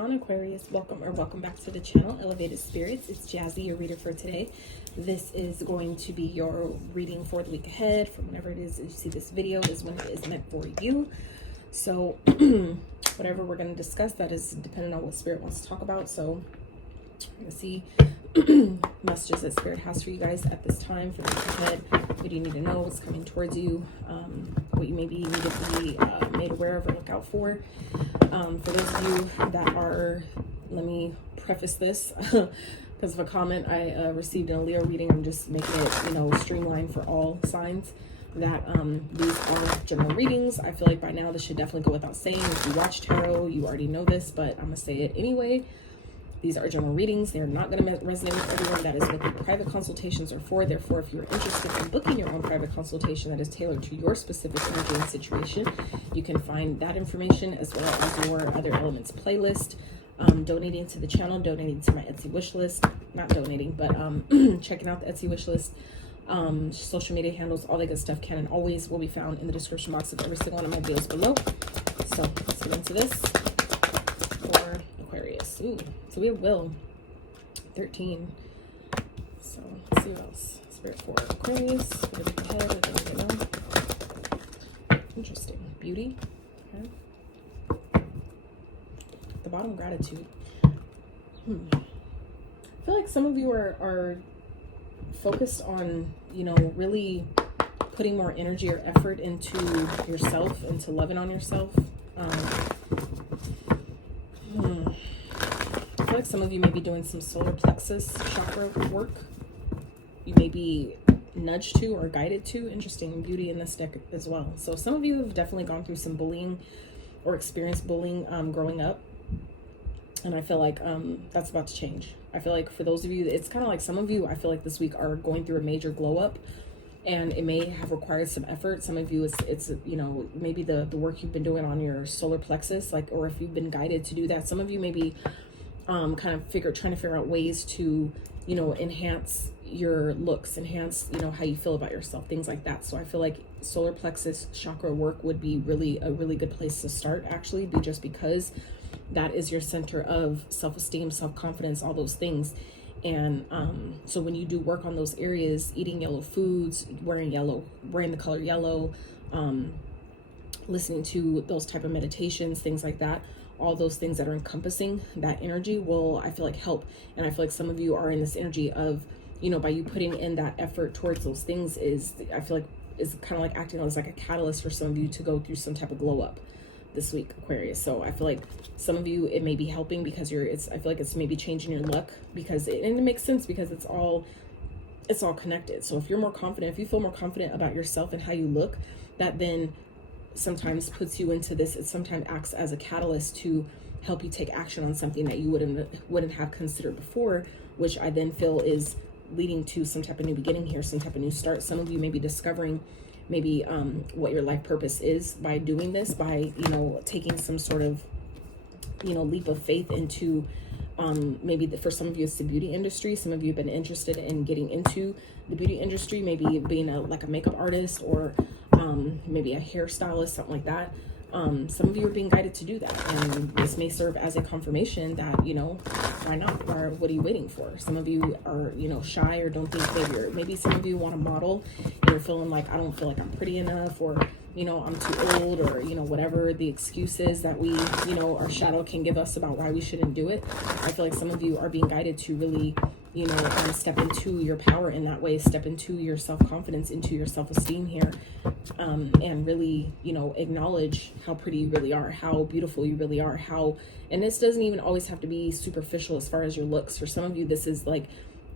on, Aquarius? Welcome back to the channel, Elevated Spirits. It's Jazzy, your reader for today. This is going to be your reading for the week ahead. From whenever it is you see this video is when it is meant for you. So whatever we're going to discuss, that is dependent on what Spirit wants to talk about. So we're going to see messages that Spirit has for you guys at this time for the week ahead. What do you need to know? What's coming towards you? What you maybe need to be made aware of or look out for. For those of you that are, let me preface this because of a comment I received in a Leo reading. I'm just making it, streamlined for all signs. That these are general readings. I feel like by now this should definitely go without saying. If you watch tarot, you already know this, but I'm gonna say it anyway. These are general readings. They're not going to resonate with everyone. That is what the private consultations are for. Therefore, if you're interested in booking your own private consultation that is tailored to your specific energy and situation, you can find that information as well as your other elements playlist. Donating to the channel, donating to my Etsy wish list. Not donating, but checking out the Etsy wish list. Social media handles, all that good stuff can and always will be found in the description box of every single one of my videos below. So let's get into this for Aquarius. Ooh. So we have Will, 13. So let's see what else. Spirit for Aquarius. For the week ahead, what do we know? Interesting. Beauty. Okay. At the bottom, gratitude. I feel like some of you are focused on, really putting more energy or effort into yourself, into loving on yourself. I feel like some of you may be doing some solar plexus chakra work. You may be nudged to or guided to. Interesting beauty in this deck as well. So some of you have definitely gone through some bullying or experienced bullying growing up. And I feel like that's about to change. I feel like for those of you, it's kind of like some of you, I feel like this week are going through a major glow up. And it may have required some effort. Some of you, it's maybe the work you've been doing on your solar plexus, or if you've been guided to do that. Some of you may be trying to figure out ways to, enhance your looks, enhance, how you feel about yourself, things like that. So I feel like solar plexus chakra work would be a really good place to start, actually, just because that is your center of self-esteem, self-confidence, all those things. And so when you do work on those areas, eating yellow foods, wearing the color yellow, listening to those type of meditations, things like that, all those things that are encompassing that energy will, I feel like, help. And I feel like some of you are in this energy of, by you putting in that effort towards those things I feel like is kind of like acting as like a catalyst for some of you to go through some type of glow up this week, Aquarius. So I feel like some of you, it may be helping because I feel like it's maybe changing your luck and it makes sense because it's all connected. So if you're more confident, if you feel more confident about yourself and how you look, that then sometimes puts you into this. It sometimes acts as a catalyst to help you take action on something that you wouldn't have considered before, which I then feel is leading to some type of new beginning here, some type of new start. Some of you may be discovering maybe what your life purpose is by doing this, by taking some sort of leap of faith into maybe for some of you it's the beauty industry. Some of you have been interested in getting into the beauty industry, maybe being a makeup artist or maybe a hairstylist, something like that. Some of you are being guided to do that, and this may serve as a confirmation that why not, or what are you waiting for? Some of you are shy or don't think maybe some of you want to model and you're feeling like I don't feel like I'm pretty enough, or I'm too old, or whatever the excuses that we our shadow can give us about why we shouldn't do it. I feel like some of you are being guided to really step into your power in that way, step into your self-confidence, into your self-esteem here, and really, acknowledge how pretty you really are, how beautiful you really are, and this doesn't even always have to be superficial as far as your looks. For some of you, this is like,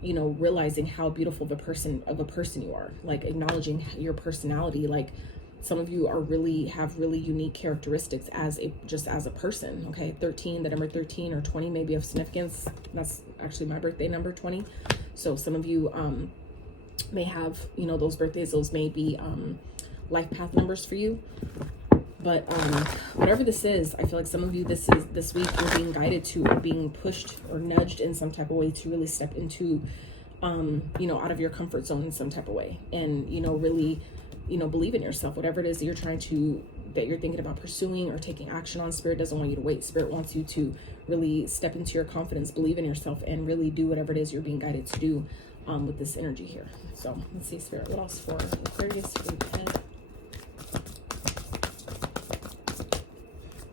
realizing how beautiful of a person you are, like acknowledging your personality. Like some of you have really unique characteristics as a person. Okay, 13, the number 13 or 20 may be of significance. That's actually my birthday number, 20. So some of you may have those birthdays. Those may be life path numbers for you. But whatever this is, I feel like some of you this week you're being guided to or being pushed or nudged in some type of way to really step into out of your comfort zone in some type of way, and really believe in yourself, whatever it is that you're trying to that you're thinking about pursuing or taking action on, Spirit doesn't want you to wait. Spirit wants you to really step into your confidence, believe in yourself, and really do whatever it is you're being guided to do with this energy here. So let's see, Spirit, what else for Aquarius?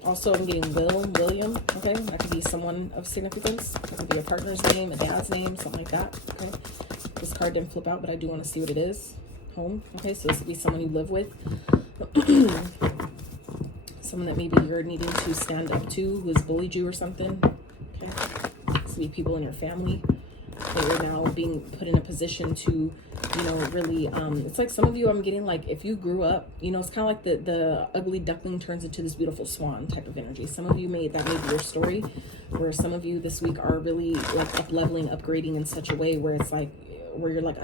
Also, I'm getting William, okay? That could be someone of significance. That could be a partner's name, a dad's name, something like that, okay? This card didn't flip out, but I do want to see what it is. Home, okay? So this could be someone you live with. Someone that maybe you're needing to stand up to, who has bullied you or something, okay? This could be people in your family that you're now being put in a position to, you know, really, it's like some of you, I'm getting like, if you grew up, you know, it's kind of like the ugly duckling turns into this beautiful swan type of energy. Some of you that may be your story, where some of you this week are really like up-leveling, upgrading in such a way where it's like, where you're like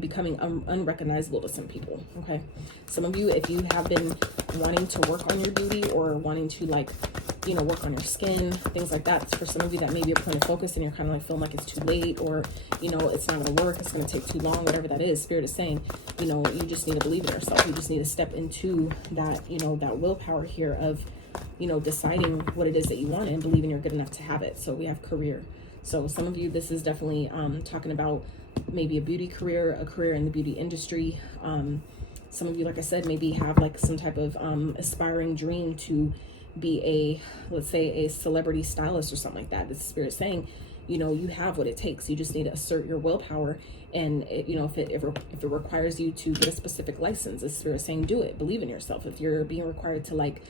becoming unrecognizable to some people, okay? Some of you, if you have been wanting to work on your beauty or wanting to like, you know, work on your skin, things like that, for some of you that may be a point of focus and you're kind of like feeling like it's too late, or, you know, it's not going to work, it's going to take too long, whatever that is, Spirit is saying, you know, you just need to believe in yourself. You just need to step into that, you know, that willpower here of, you know, deciding what it is that you want and believing you're good enough to have it. So we have career. So some of you, this is definitely talking about maybe a beauty career, a career in the beauty industry. Some of you, like I said, maybe have like some type of aspiring dream to be a, let's say, a celebrity stylist or something like that. The Spirit saying, you know, you have what it takes. You just need to assert your willpower. And it, you know, if it requires you to get a specific license, the Spirit saying, do it. Believe in yourself. If you're being required to like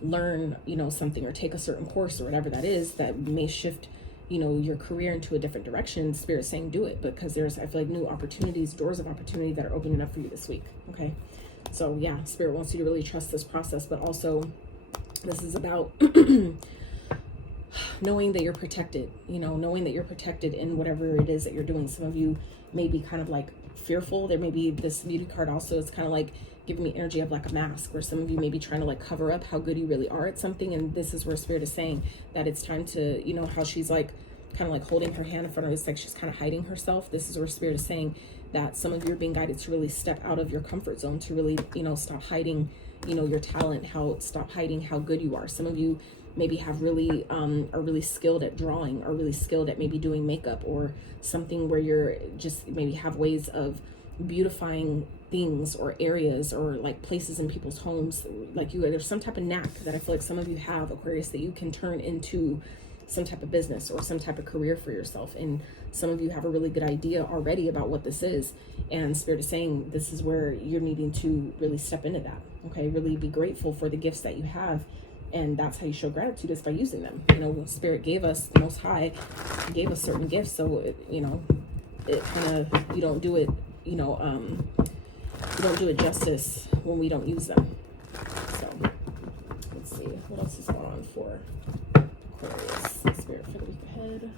learn, you know, something or take a certain course or whatever that is that may shift, you know, your career into a different direction, Spirit saying do it, because there's, I feel like, new opportunities, doors of opportunity that are opening up for you this week, okay? So yeah, Spirit wants you to really trust this process, but also this is about knowing that you're protected, you know, knowing that you're protected in whatever it is that you're doing. Some of you may be kind of like fearful. There may be this beauty card also, it's kind of like giving me energy of like a mask, where some of you may be trying to like cover up how good you really are at something. And this is where Spirit is saying that it's time to, you know, how she's like kind of like holding her hand in front of her, it's like she's kind of hiding herself. This is where Spirit is saying that some of you are being guided to really step out of your comfort zone, to really, you know, stop hiding, you know, your talent, stop hiding how good you are. Some of you maybe have really are really skilled at drawing, or really skilled at maybe doing makeup, or something where you're just maybe have ways of beautifying things or areas or like places in people's homes. Like there's some type of knack that I feel like some of you have, Aquarius, that you can turn into some type of business or some type of career for yourself. And some of you have a really good idea already about what this is, and Spirit is saying this is where you're needing to really step into that, okay? Really be grateful for the gifts that you have, and that's how you show gratitude, is by using them. You know, Spirit gave us, the Most High gave us certain gifts, so it, you know, it kind of, you don't do it, you know, you don't do it justice when we don't use them. So let's see what else is going on for Aquarius. Spirit for the week ahead.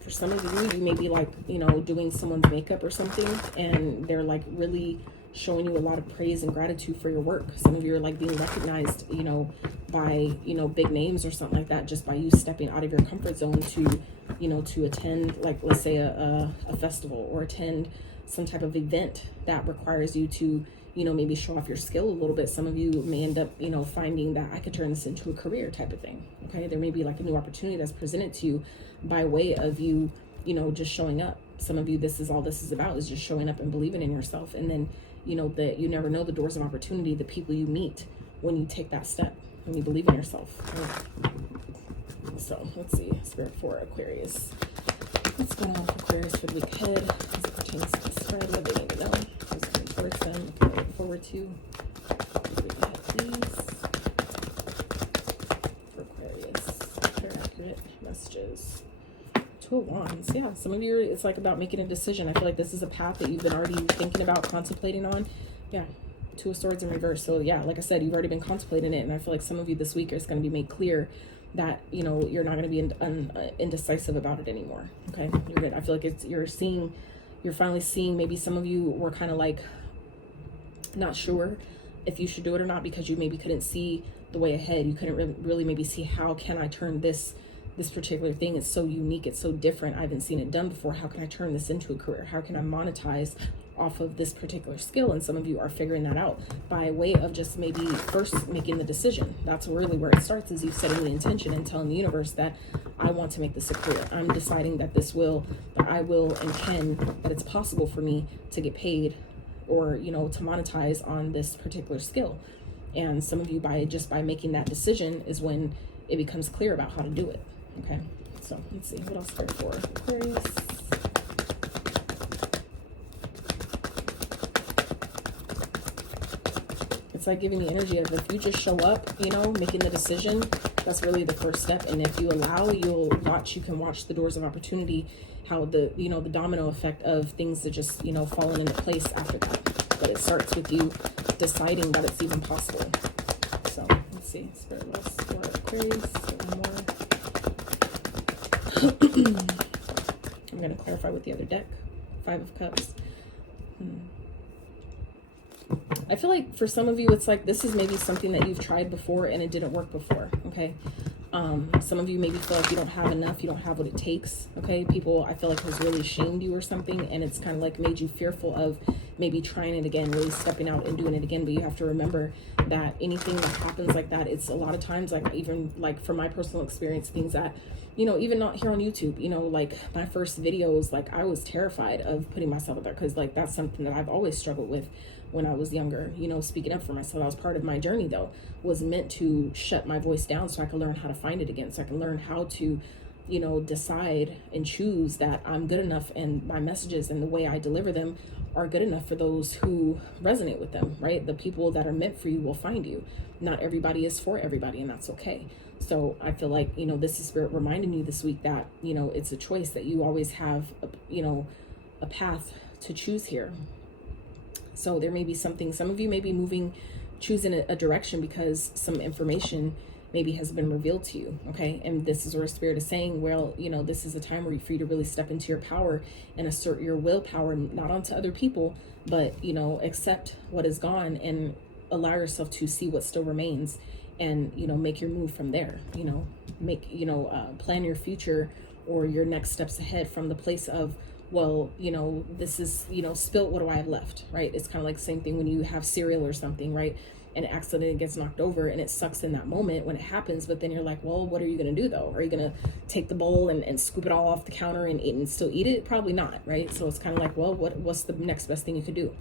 For some of you, you may be like, you know, doing someone's makeup or something, and they're like really showing you a lot of praise and gratitude for your work. Some of you are like being recognized, you know, by, you know, big names or something like that, just by you stepping out of your comfort zone to, you know, to attend, like, let's say a festival, or attend some type of event that requires you to, you know, maybe show off your skill a little bit. Some of you may end up, you know, finding that I could turn this into a career type of thing, okay? There may be like a new opportunity that's presented to you by way of you, you know, just showing up. Some of you, this is all this is about, is just showing up and believing in yourself. And then, you know, that you never know the doors of opportunity, the people you meet when you take that step, when you believe in yourself. Right? So let's see, Spirit for Aquarius. What's going on for Aquarius for the week ahead as it pertains to this card? What they need to know. What's coming towards them? What they're looking forward to. For the week ahead, please. For Aquarius, very accurate messages. Two of Wands. Yeah, some of you, it's like about making a decision. I feel like this is a path that you've been already thinking about, contemplating on. Yeah, Two of Swords in reverse. So yeah, like I said, you've already been contemplating it, and I feel like some of you this week is going to be made clear that, you know, you're not going to be indecisive about it anymore. Okay, you're good. I feel like you're finally seeing. Maybe some of you were kind of like not sure if you should do it or not, because you maybe couldn't see the way ahead. You couldn't really maybe see, how can I turn this particular thing? It's so unique, it's so different, I haven't seen it done before. How can I turn this into a career? How can I monetize off of this particular skill, and some of you are figuring that out by way of just maybe first making the decision. That's really where it starts, is you setting the intention and telling the universe that I want to make this a career. I'm deciding that I will and can, that it's possible for me to get paid or, you know, to monetize on this particular skill. And some of you, by making that decision is when it becomes clear about how to do it. Okay, so let's see what else there for Aquarius. It's like giving the energy of, if you just show up, you know, making the decision, that's really the first step. And if you allow, you can watch the doors of opportunity, how the, you know, the domino effect of things that just, you know, falling into place after that. But it starts with you deciding that it's even possible. So let's see, Spirit West for Aquarius, one more. I'm going to clarify with the other deck, 5 of Cups. I feel like for some of you, it's like this is maybe something that you've tried before and it didn't work before, okay? Some of you maybe feel like you don't have enough, you don't have what it takes, okay? People, I feel like, has really shamed you or something, and it's kind of like made you fearful of maybe trying it again, really stepping out and doing it again. But you have to remember that anything that happens like that, it's a lot of times, like, even like from my personal experience, things that, you know, even not here on YouTube, you know, like my first videos, like I was terrified of putting myself out there, because like that's something that I've always struggled with when I was younger, you know, speaking up for myself. That was part of my journey, though, was meant to shut my voice down so I could learn how to find it again, so I can learn how to, you know, decide and choose that I'm good enough, and my messages and the way I deliver them are good enough for those who resonate with them, right? The people that are meant for you will find you. Not everybody is for everybody, and that's okay. So I feel like, you know, this is Spirit reminding me this week that, you know, it's a choice, that you always have, you know, a path to choose here. So there may be something, some of you may be choosing a direction because some information maybe has been revealed to you, okay? And this is where Spirit is saying, well, you know, this is a time for you to really step into your power and assert your willpower, not onto other people, but, you know, accept what is gone and allow yourself to see what still remains, and, you know, make your move from there, you know, plan your future or your next steps ahead from the place of, well, you know, this is, you know, spilt, what do I have left, right? It's kind of like the same thing when you have cereal or something, right? And it accidentally gets knocked over, and it sucks in that moment when it happens. But then you're like, well, what are you going to do though? Are you going to take the bowl and scoop it all off the counter and still eat it? Probably not, right? So it's kind of like, well, what's the next best thing you could do?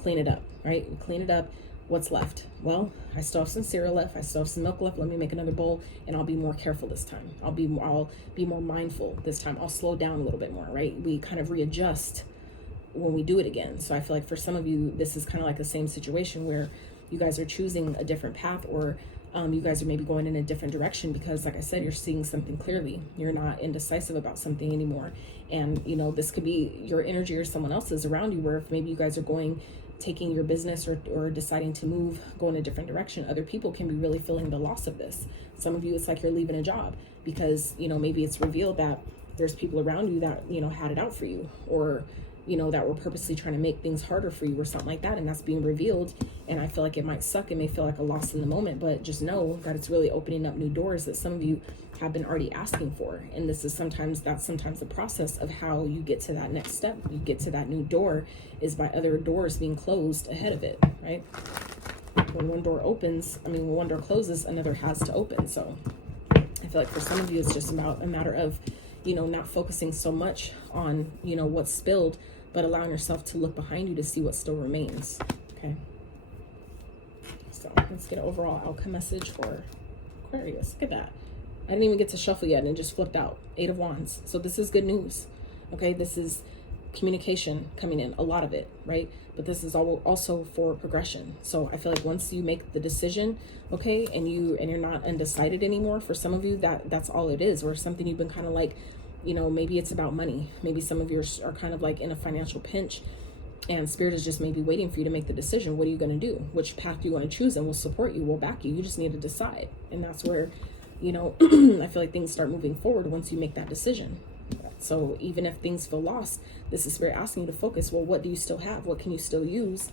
Clean it up, right? Clean it up. What's left? Well, I still have some cereal left. I still have some milk left. Let me make another bowl, and I'll be more careful this time. I'll be more mindful this time. I'll slow down a little bit more, right? We kind of readjust when we do it again. So I feel like for some of you, this is kind of like the same situation where you guys are choosing a different path, or you guys are maybe going in a different direction because, like I said, you're seeing something clearly. You're not indecisive about something anymore. And, you know, this could be your energy or someone else's around you, where if maybe you guys are taking your business or deciding to go in a different direction, other people can be really feeling the loss of this. Some of you, it's like you're leaving a job because, you know, maybe it's revealed that there's people around you that, you know, had it out for you, or, you know, that were purposely trying to make things harder for you or something like that. And that's being revealed. And I feel like it might suck. It may feel like a loss in the moment, but just know that it's really opening up new doors that some of you have been already asking for. And that's sometimes the process of how you get to that next step. You get to that new door is by other doors being closed ahead of it, right? When one door closes, another has to open. So I feel like for some of you, it's just about a matter of, you know, not focusing so much on, you know, what's spilled, but allowing yourself to look behind you to see what still remains. Okay. So let's get an overall outcome message for Aquarius. Look at that. I didn't even get to shuffle yet and it just flipped out. 8 of Wands. So this is good news. Okay. This is communication coming in, a lot of it, right? But this is also for progression. So I feel like once you make the decision, okay, and you're not undecided anymore, for some of you, that's all it is, or something you've been kind of like, you know, maybe it's about money. Maybe some of you are kind of like in a financial pinch, and Spirit is just maybe waiting for you to make the decision. What are you going to do? Which path do you want to choose? And we'll support you, we'll back you. You just need to decide. And that's where, you know, I feel like things start moving forward once you make that decision. So even if things feel lost, this is Spirit asking you to focus. Well, what do you still have? What can you still use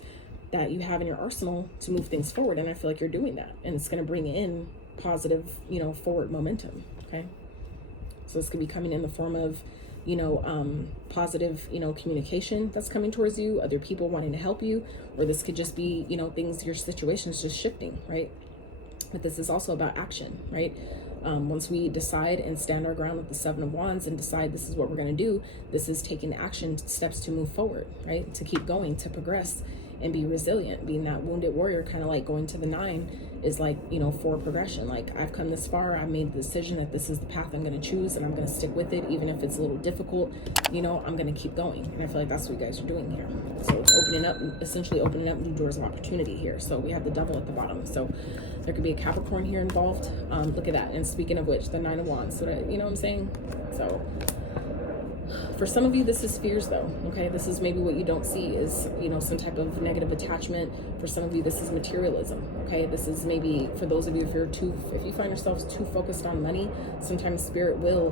that you have in your arsenal to move things forward? And I feel like you're doing that, and it's going to bring in positive, you know, forward momentum. Okay. So this could be coming in the form of positive, communication that's coming towards you, other people wanting to help you, or this could just be, things, your situation's just shifting, right? But this is also about action, right? Once we decide and stand our ground with the Seven of Wands and decide this is what we're going to do, this is taking action steps to move forward, right? To keep going, to progress and be resilient. Being that wounded warrior, kind of like going to the 9 is like, for progression. Like, I've come this far, I've made the decision that this is the path I'm going to choose, and I'm going to stick with it, even if it's a little difficult, I'm going to keep going. And I feel like that's what you guys are doing here. So it's essentially opening up new doors of opportunity here. So we have the Devil at the bottom. So there could be a Capricorn here involved. Look at that. And speaking of which, the 9 of Wands. So that, you know what I'm saying? So for some of you, this is fears though, okay? This is maybe what you don't see is, some type of negative attachment. For some of you, this is materialism, okay? This is maybe, for those of you, if you find yourselves too focused on money, sometimes spirit will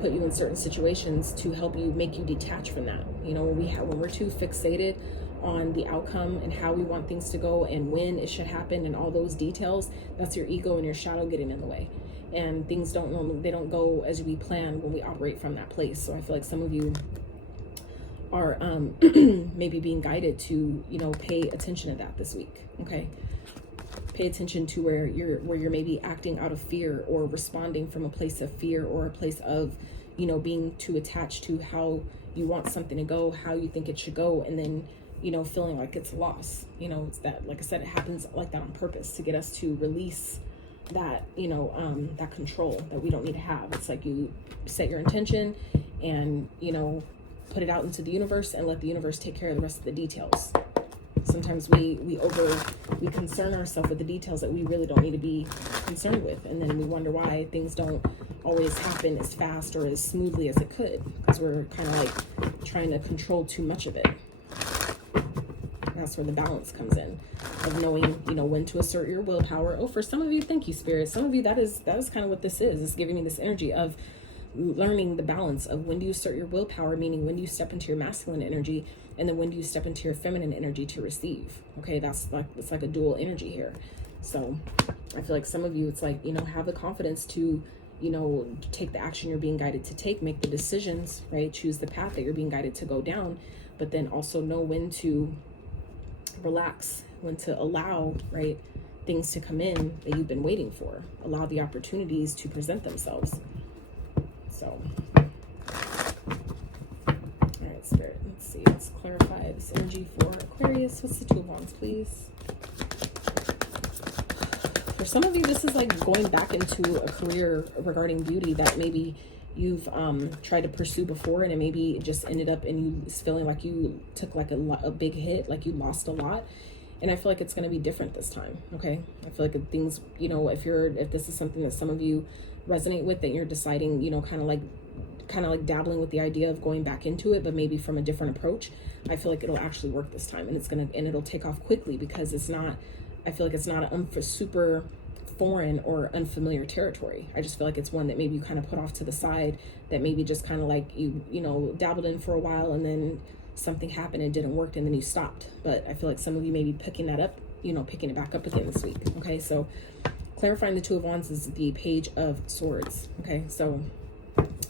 put you in certain situations to help you, make you detach from that. When we're too fixated on the outcome and how we want things to go and when it should happen and all those details, that's your ego and your shadow getting in the way. And things don't go as we plan when we operate from that place. So I feel like some of you are maybe being guided to, pay attention to that this week, okay? Pay attention to where you're maybe acting out of fear or responding from a place of fear or a place of, being too attached to how you want something to go, how you think it should go, and then, feeling like it's a loss. It's that, like I said, it happens like that on purpose to get us to release that, that control that we don't need to have. It's like you set your intention and, put it out into the universe and let the universe take care of the rest of the details. Sometimes we concern ourselves with the details that we really don't need to be concerned with. And then we wonder why things don't always happen as fast or as smoothly as it could, because we're kind of like trying to control too much of it. That's where the balance comes in, of knowing, when to assert your willpower. Oh, for some of you, thank you, Spirit. Some of you, that is kind of what this is. It's giving me this energy of learning the balance of when do you assert your willpower, meaning when do you step into your masculine energy, and then when do you step into your feminine energy to receive. Okay, it's like a dual energy here. So I feel like some of you, it's like, have the confidence to, take the action you're being guided to take, make the decisions, right? Choose the path that you're being guided to go down, but then also know when to relax, when to allow, right, things to come in that you've been waiting for. Allow the opportunities to present themselves. So, all right, Spirit, let's see. Let's clarify this energy for Aquarius. What's the Two of Wands, please? For some of you, this is like going back into a career regarding beauty that maybe you've tried to pursue before, and it maybe just ended up in you feeling like you took like a big hit, like you lost a lot. And I feel like it's going to be different this time. Okay, I feel like things, if this is something that some of you resonate with, that you're deciding, kind of like dabbling with the idea of going back into it, but maybe from a different approach, I feel like it'll actually work this time, and it'll take off quickly, because I feel like it's not a super foreign or unfamiliar territory. I just feel like it's one that maybe you kind of put off to the side, that maybe just kind of like you dabbled in for a while, and then something happened and didn't work, and then you stopped. But I feel like some of you may be picking that up, picking it back up again this week. Okay, so clarifying the Two of Wands is the Page of Swords. Okay, so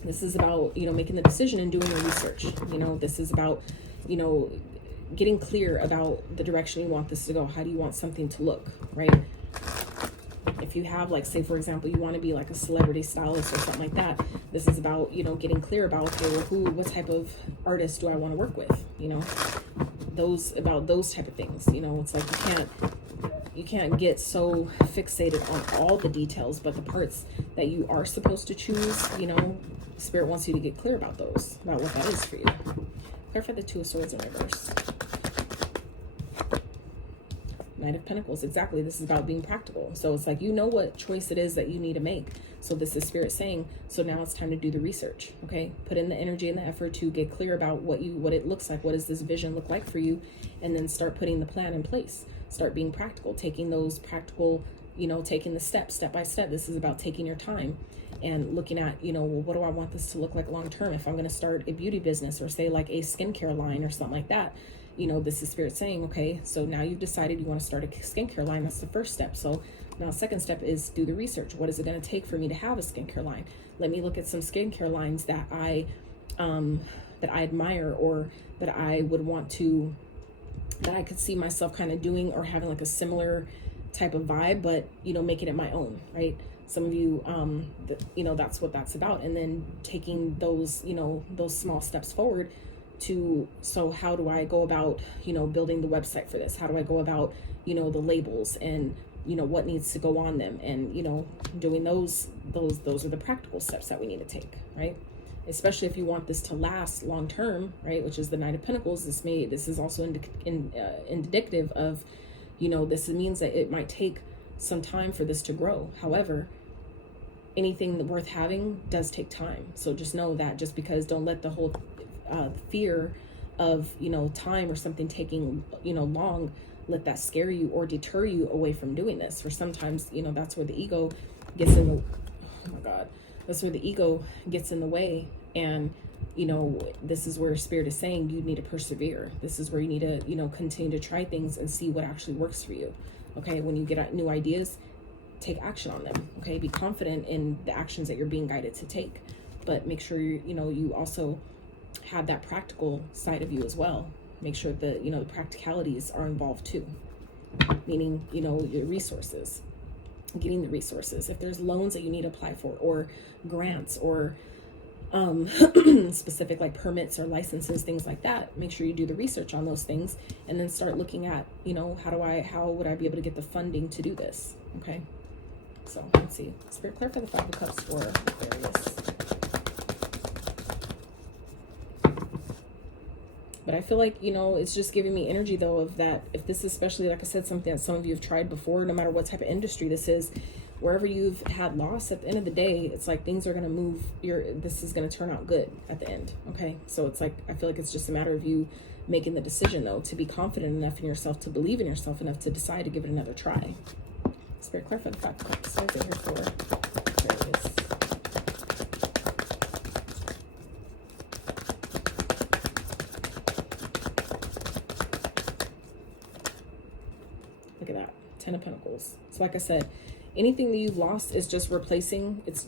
this is about, making the decision and doing your research. This is about, getting clear about the direction you want this to go. How do you want something to look, right? If you have, like, say, for example, you want to be like a celebrity stylist or something like that, this is about, getting clear about, okay, well, what type of artist do I want to work with? Those type of things. It's like you can't get so fixated on all the details, but the parts that you are supposed to choose, Spirit wants you to get clear about those, about what that is for you. Clarify the Two of Swords in reverse. Knight of Pentacles, exactly. This is about being practical. So it's like, what choice it is that you need to make. So this is Spirit saying, so now it's time to do the research. Okay, put in the energy and the effort to get clear about what it looks like. What does this vision look like for you? And then start putting the plan in place. Start being practical, taking those practical, taking the steps, step by step. This is about taking your time and looking at, well, what do I want this to look like long term? If I'm going to start a beauty business, or say like a skincare line or something like that, this is Spirit saying, okay, so now you've decided you want to start a skincare line. That's the first step. So now the second step is do the research. What is it going to take for me to have a skincare line? Let me look at some skincare lines that I that I admire, or that I would want to, that I could see myself kind of doing or having like a similar type of vibe, but, you know, making it my own, right? Some of you, you know, that's what that's about. And then taking those, you know, those small steps forward to, so how do I go about, you know, building the website for this? How do I go about, you know, the labels and, you know, what needs to go on them, and, you know, doing those are the practical steps that we need to take, right? Especially if you want this to last long term, right? Which is the Knight of Pentacles. This is also indicative of, you know, this means that it might take some time for this to grow. However, anything worth having does take time. So just know that, just because, don't let the whole fear of, you know, time or something taking, you know, long, let that scare you or deter you away from doing this. For sometimes, you know, that's where the ego gets in the, oh my God, that's where the ego gets in the way. And, you know, this is where Spirit is saying you need to persevere. This is where you need to, you know, continue to try things and see what actually works for you. Okay. When you get new ideas, take action on them. Okay. Be confident in the actions that you're being guided to take, but make sure you know, you also have that practical side of you as well. Make sure that, you know, the practicalities are involved too. Meaning, you know, your resources, getting the resources. If there's loans that you need to apply for, or grants, or specific like permits or licenses, things like that, make sure you do the research on those things, and then start looking at, you know, how would I be able to get the funding to do this? Okay. So let's see. Spirit, clarify the Five of Cups for Aquarius. But I feel like, you know, it's just giving me energy though of that, if this is, especially like I said, something that some of you have tried before, no matter what type of industry this is, wherever you've had loss, at the end of the day, it's like things are going to move. This is going to turn out good at the end. Okay. So it's like, I feel like it's just a matter of you making the decision though, to be confident enough in yourself, to believe in yourself enough to decide to give it another try. Spirit, clarify the Five of Cups. What is it here for? There it is. Look at that, 10 of Pentacles. So like I said, anything that you've lost is just replacing. It's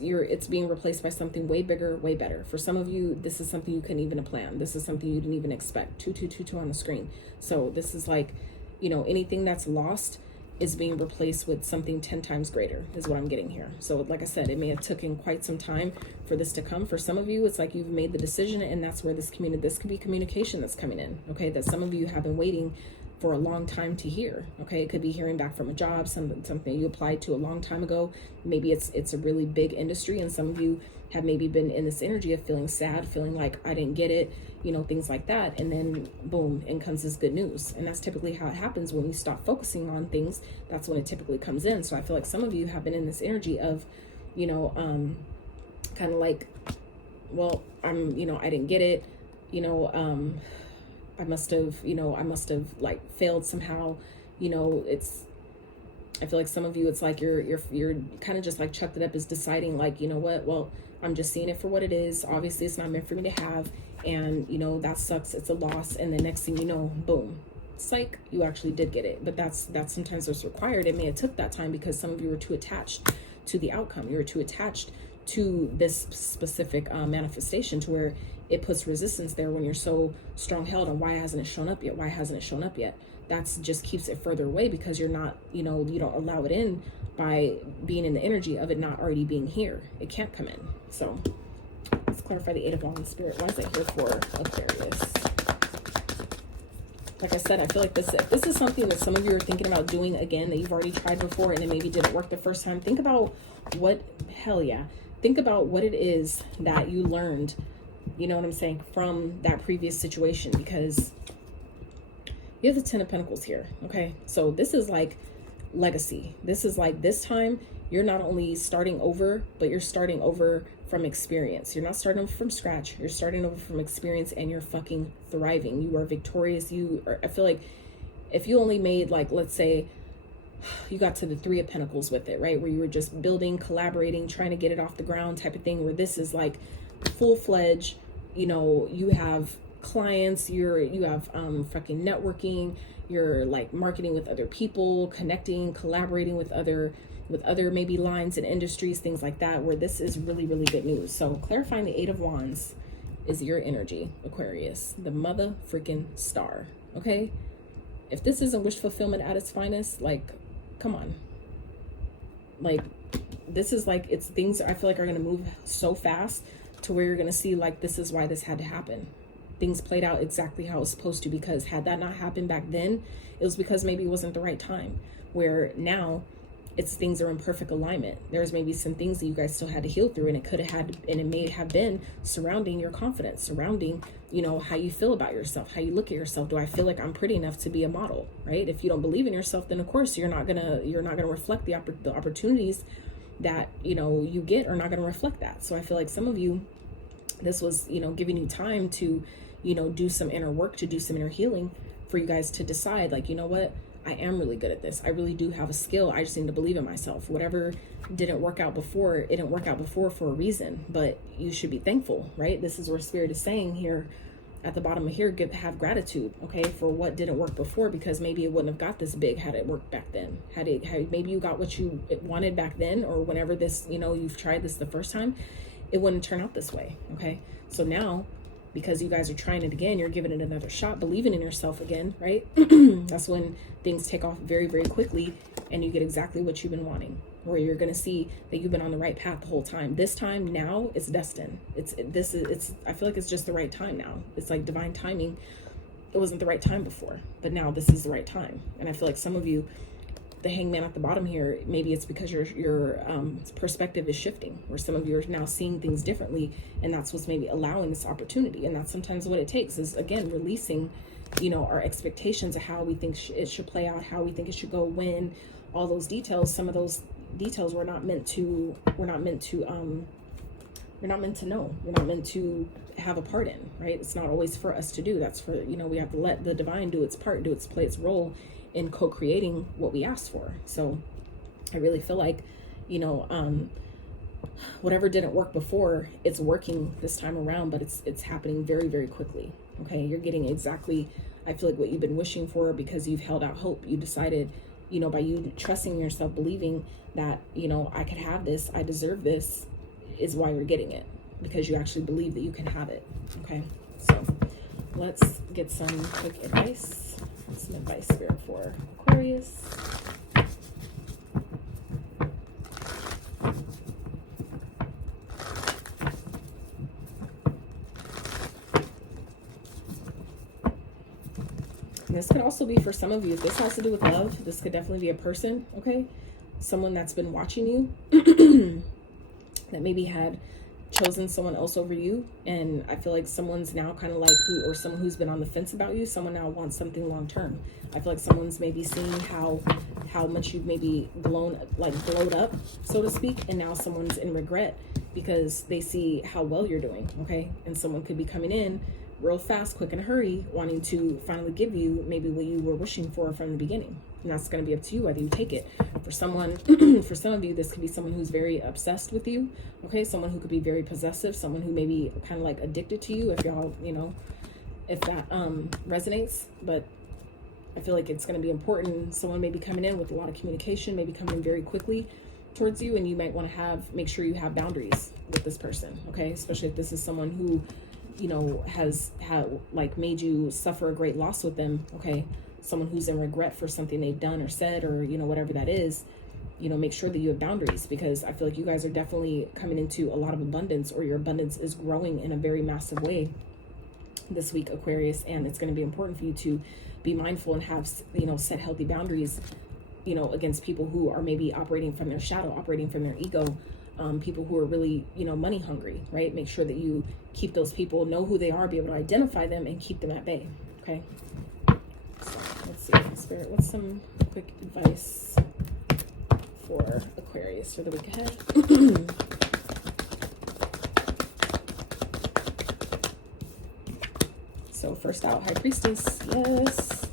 being replaced by something way bigger, way better. For some of you, this is something you couldn't even plan. This is something you didn't even expect. 2222 on the screen. So this is like, you know, anything that's lost is being replaced with something 10 times greater is what I'm getting here. So like I said, it may have taken quite some time for this to come. For some of you, it's like you've made the decision, and that's where this could be communication that's coming in. Okay. That some of you have been waiting for a long time to hear. Okay. It could be hearing back from a job, something you applied to a long time ago. Maybe it's a really big industry, and some of you have maybe been in this energy of feeling sad, feeling like I didn't get it, you know, things like that. And then boom, in comes this good news. And that's typically how it happens when we stop focusing on things. That's when it typically comes in. So I feel like some of you have been in this energy of, you know, kind of like, well, you know, I didn't get it, you know, I must have like failed somehow, you know. I feel like some of you, it's like you're kind of just like chucked it up as deciding like, you know what, well, I'm just seeing it for what it is. Obviously it's not meant for me to have, and you know, that sucks. It's a loss. And the next thing you know, boom, psych, you actually did get it. But that's sometimes what's required. It may have took that time because some of you were too attached to the outcome. You were too attached to this specific manifestation, to where it puts resistance there when you're so strong-held on why hasn't it shown up yet? Why hasn't it shown up yet? That's just keeps it further away, because you're not, you know, you don't allow it in by being in the energy of it not already being here. It can't come in. So let's clarify the Eight of Wands. Spirit, why is it here for Aquarius? Like I said, I feel like this is something that some of you are thinking about doing again, that you've already tried before and it maybe didn't work the first time. Think about think about what it is that you learned, you know what I'm saying, from that previous situation, because you have the 10 of Pentacles here. Okay. So this is like legacy. This is like, this time you're not only starting over, but you're starting over from experience. You're not starting over from scratch. You're starting over from experience, and you're fucking thriving. You are victorious. I feel like if you only made, like, let's say you got to the 3 of Pentacles with it, right? Where you were just building, collaborating, trying to get it off the ground type of thing, where this is like full-fledged, you know, you have clients, you have fucking networking, you're like marketing with other people, connecting, collaborating with other maybe lines and industries, things like that, where this is really, really good news. So clarifying the 8 of Wands is your energy, Aquarius, the mother freaking star. Okay, if this isn't wish fulfillment at its finest, like, come on. Like, this is like, it's things I feel like are going to move so fast to where you're going to see, like, this is why this had to happen. Things played out exactly how it was supposed to, because had that not happened back then, it was because maybe it wasn't the right time. Where now it's things are in perfect alignment. There's maybe some things that you guys still had to heal through, and it could have had, and it may have been surrounding your confidence, surrounding, you know, how you feel about yourself, how you look at yourself. Do I feel like I'm pretty enough to be a model, right? If you don't believe in yourself, then of course you're not gonna reflect the opportunities that, you know, you get are not gonna reflect that. So I feel like some of you, this was, you know, giving you time to, you know, do some inner work, to do some inner healing, for you guys to decide, like, you know what, I am really good at this. I really do have a skill. I just need to believe in myself. Whatever didn't work out before, it didn't work out before for a reason, but you should be thankful, right? This is where Spirit is saying here at the bottom of here, have gratitude, okay, for what didn't work before, because maybe it wouldn't have got this big had it worked back then. Had maybe you got what you wanted back then, or whenever this, you know, you've tried this the first time, it wouldn't turn out this way, okay? So now, because you guys are trying it again, you're giving it another shot, believing in yourself again, right? That's when things take off very, very quickly, and you get exactly what you've been wanting, where you're going to see that you've been on the right path the whole time. This time now, it's destined. I feel like it's just the right time now. It's like divine timing. It wasn't the right time before, but now this is the right time. And I feel like some of you, the hangman at the bottom here, maybe it's because your perspective is shifting, or some of you are now seeing things differently, and that's what's maybe allowing this opportunity. And that's sometimes what it takes, is again releasing, you know, our expectations of how we think it should play out, how we think it should go, when, all those details. Some of those details we're not meant to know. We're not meant to have a part in, right? It's not always for us to do. That's for, you know, we have to let the divine do its part, play its role in co-creating what we asked for. So I really feel like, you know, whatever didn't work before, it's working this time around, but it's happening very, very quickly. Okay, you're getting exactly, I feel like, what you've been wishing for, because you've held out hope. You decided, you know, by you trusting in yourself, believing that, you know, I could have this, I deserve this, is why you're getting it, because you actually believe that you can have it. Okay, so let's get some quick advice. Some advice, Spirit, for Aquarius. And this could also be for some of you. If this has to do with love, this could definitely be a person, okay? Someone that's been watching you, that maybe had chosen someone else over you, and I feel like someone's now kind of like or someone who's been on the fence about you, someone now wants something long term. I feel like someone's maybe seeing how much you've maybe glowed up, so to speak, and now someone's in regret because they see how well you're doing, okay? And someone could be coming in real fast, quick, in a hurry, wanting to finally give you maybe what you were wishing for from the beginning. And that's going to be up to you whether you take it. For someone, for some of you, this could be someone who's very obsessed with you, okay? Someone who could be very possessive, someone who may be kind of like addicted to you, if y'all, you know, if that resonates. But I feel like it's going to be important. Someone may be coming in with a lot of communication, maybe coming in very quickly towards you, and you might want to make sure you have boundaries with this person, okay? Especially if this is someone who, you know, has made you suffer a great loss with them, okay? Someone who's in regret for something they've done or said, or, you know, whatever that is, you know, make sure that you have boundaries, because I feel like you guys are definitely coming into a lot of abundance, or your abundance is growing in a very massive way this week, Aquarius. And it's going to be important for you to be mindful and have, you know, set healthy boundaries, you know, against people who are maybe operating from their shadow, operating from their ego, people who are really, you know, money hungry, right? Make sure that you keep those people, know who they are, be able to identify them, and keep them at bay, okay? So let's see, Spirit, what's some quick advice for Aquarius for the week ahead? So first out, High Priestess, yes.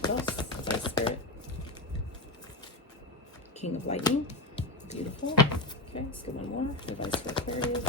What else? Advice, Spirit. King of Lightning, beautiful. Okay, let's get one more. Advice for Aquarius.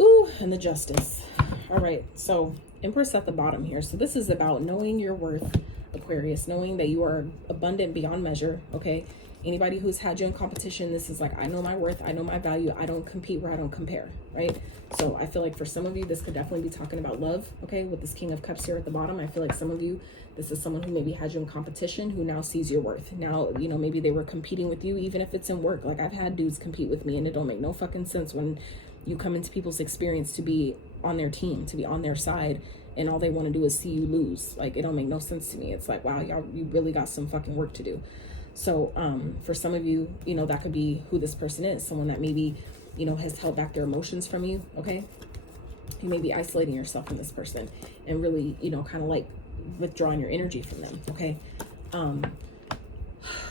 Ooh, and the Justice. All right, so Empress at the bottom here. So this is about knowing your worth, Aquarius, knowing that you are abundant beyond measure, okay? Anybody who's had you in competition, this is like, I know my worth, I know my value, I don't compete where I don't compare, right? So I feel like for some of you, this could definitely be talking about love, okay? With this King of Cups here at the bottom, I feel like some of you, this is someone who maybe had you in competition, who now sees your worth. Now, you know, maybe they were competing with you, even if it's in work. Like, I've had dudes compete with me, and it don't make no fucking sense when you come into people's experience to be on their team, to be on their side, and all they want to do is see you lose. Like, it don't make no sense to me. It's like, wow, y'all, you really got some fucking work to do. So for some of you, you know, that could be who this person is. Someone that maybe, you know, has held back their emotions from you, okay? You may be isolating yourself from this person and really, you know, kind of like withdrawing your energy from them, okay?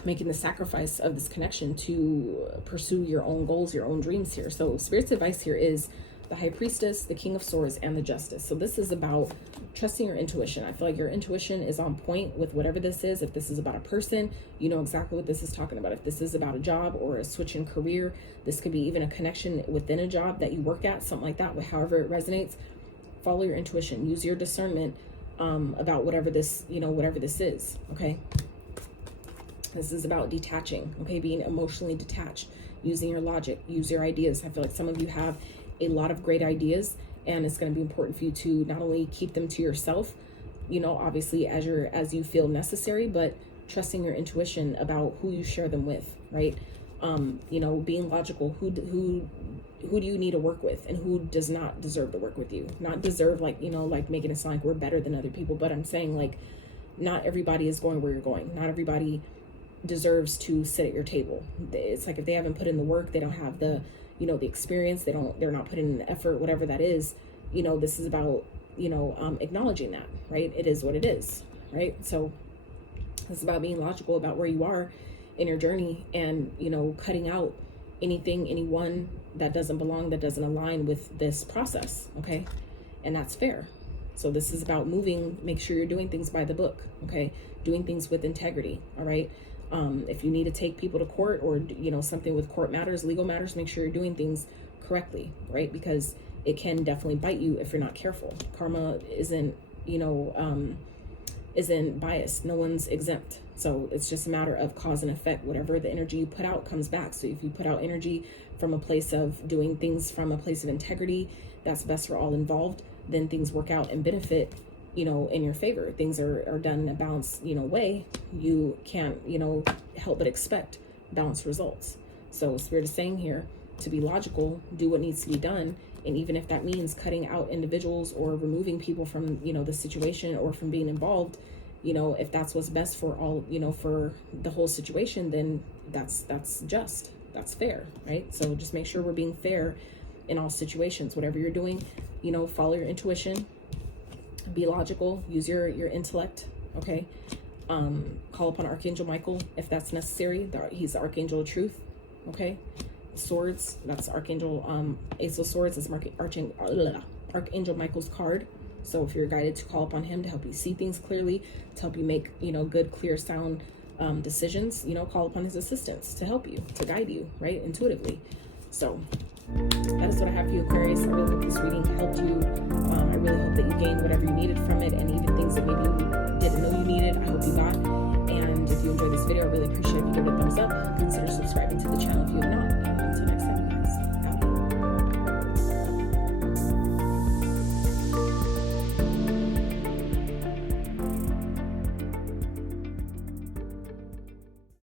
Making the sacrifice of this connection to pursue your own goals, your own dreams here. So Spirit's advice here is the High Priestess, the King of Swords, and the Justice. So this is about trusting your intuition. I feel like your intuition is on point with whatever this is. If this is about a person, you know exactly what this is talking about. If this is about a job or a switch in career, this could be even a connection within a job that you work at, something like that, however it resonates. Follow your intuition. Use your discernment about whatever this, you know, whatever this is, okay? This is about detaching, okay? Being emotionally detached, using your logic, use your ideas. I feel like some of you have a lot of great ideas, and it's going to be important for you to not only keep them to yourself, you know, obviously as you feel necessary, but trusting your intuition about who you share them with, right? You know, being logical. Who do you need to work with, and who does not deserve to work with you? Not deserve, like, you know, like making it sound like we're better than other people, but I'm saying, like, not everybody is going where you're going. Not everybody deserves to sit at your table. It's like if they haven't put in the work, they don't have the, you know, the experience, they're not putting in the effort, whatever that is, you know, this is about, you know, acknowledging that, right? It is what it is, right? So it's about being logical about where you are in your journey, and, you know, cutting out anything, anyone that doesn't belong, that doesn't align with this process, okay? And that's fair. So this is about moving, make sure you're doing things by the book, okay? Doing things with integrity, all right? If you need to take people to court, or, you know, something with court matters, legal matters, make sure you're doing things correctly, right? Because it can definitely bite you if you're not careful. Karma isn't, you know, isn't biased. No one's exempt. So it's just a matter of cause and effect. Whatever the energy you put out comes back. So if you put out energy from a place of doing things from a place of integrity, that's best for all involved, then things work out and benefit, you know, in your favor. Things are done in a balanced, you know, way. You can't, you know, help but expect balanced results. So Spirit is saying here to be logical, do what needs to be done. And even if that means cutting out individuals or removing people from, you know, the situation or from being involved, you know, if that's what's best for all, you know, for the whole situation, then that's just, that's fair, right? So just make sure we're being fair in all situations. Whatever you're doing, you know, follow your intuition, be logical, use your intellect, okay? Call upon Archangel Michael if that's necessary. He's the Archangel of Truth, okay? Swords, that's Archangel, Ace of Swords is Archangel Michael's card. So if you're guided to call upon him to help you see things clearly, to help you make, you know, good, clear, sound decisions, you know, call upon his assistance to help you, to guide you, right, intuitively. So that is what I have for you, Aquarius. I really hope this reading helped you. I really hope that you gained whatever you needed from it, and even things that maybe you didn't know you needed, I hope you got. And if you enjoyed this video, I really appreciate if you give it a thumbs up. Consider subscribing to the channel if you have not.